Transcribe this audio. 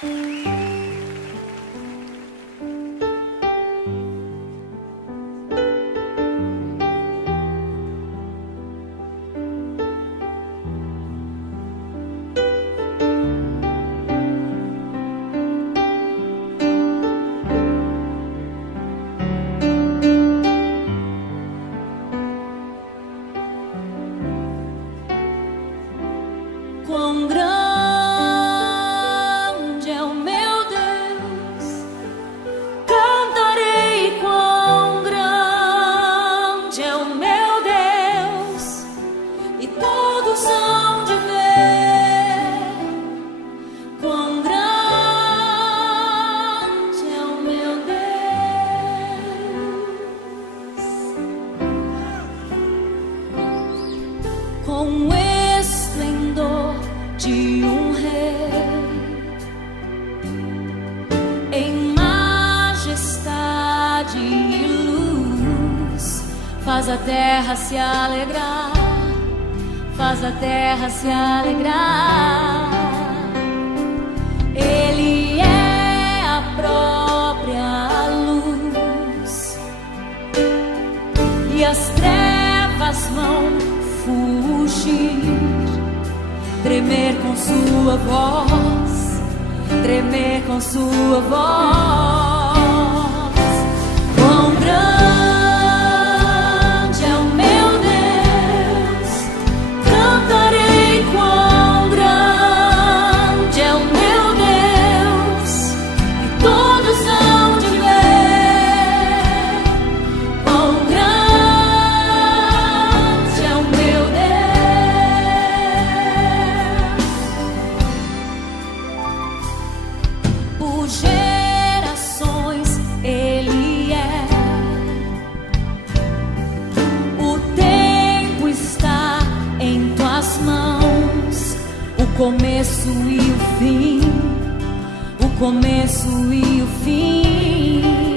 Quão grande é o meu Deus, cantarei quão grande é o meu Deus, e todos hão de ver quão grande é o meu Deus. Com esplendor de um rei, em majestade e luz, faz a terra se alegrar, faz a terra se alegrar. Ele é a própria luz, e as trevas vão fugir, tremer com sua voz, tremer com sua voz. Quão grande é o meu Deus, cantarei quão grande é o meu Deus, e todos hão de ver quão grande é o meu Deus. Por gerações Ele é, o tempo está em tuas mãos, o começo e o fim, o começo e o fim.